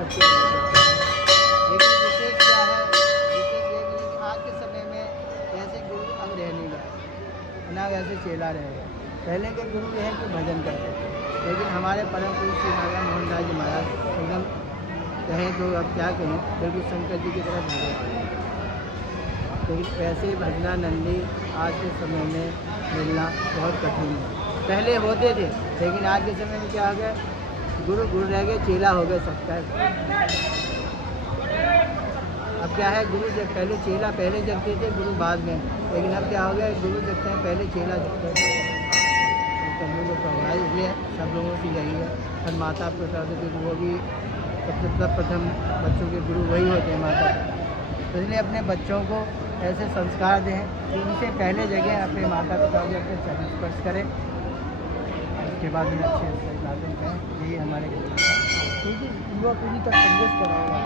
सबके लेकिन विशेष क्या है, विशेष ये भी है कि आज के समय में ऐसे गुरु अब रह नहीं गए, ना वैसे चेला रह गए। पहले के गुरु ये है कि भजन करते थे, लेकिन हमारे परम पूज्य श्री राजा मोहन दास जी महाराज एकदम कहें तो अब क्या कहें, बिल्कुल शंकर जी की तरह भजन वाले हैं। लेकिन वैसे भजनानंदी आज के समय में मिलना बहुत कठिन है। पहले होते थे, लेकिन आज के समय में क्या हो गया, गुरु गुरु रह गए, चेला हो गए सबका। अब क्या है, गुरु जब पहले चेला पहले जगते थे, गुरु बाद में। लेकिन अब क्या हो गया, गुरु जगते हैं पहले, चेला जगते हैं। सब लोगों को है, इसलिए सब लोगों की यही है। और माता पिता के वो भी सबसे प्रथम बच्चों के गुरु वही होते हैं, माता पिता। तो इसलिए अपने बच्चों को ऐसे संस्कार दें कि उनसे पहले जगह अपने माता पिता को अपने चरण स्पर्श करें, उसके बाद में अच्छे से लालन करें। यही हमारे युवा पीढ़ी तक संदेश कराएगा।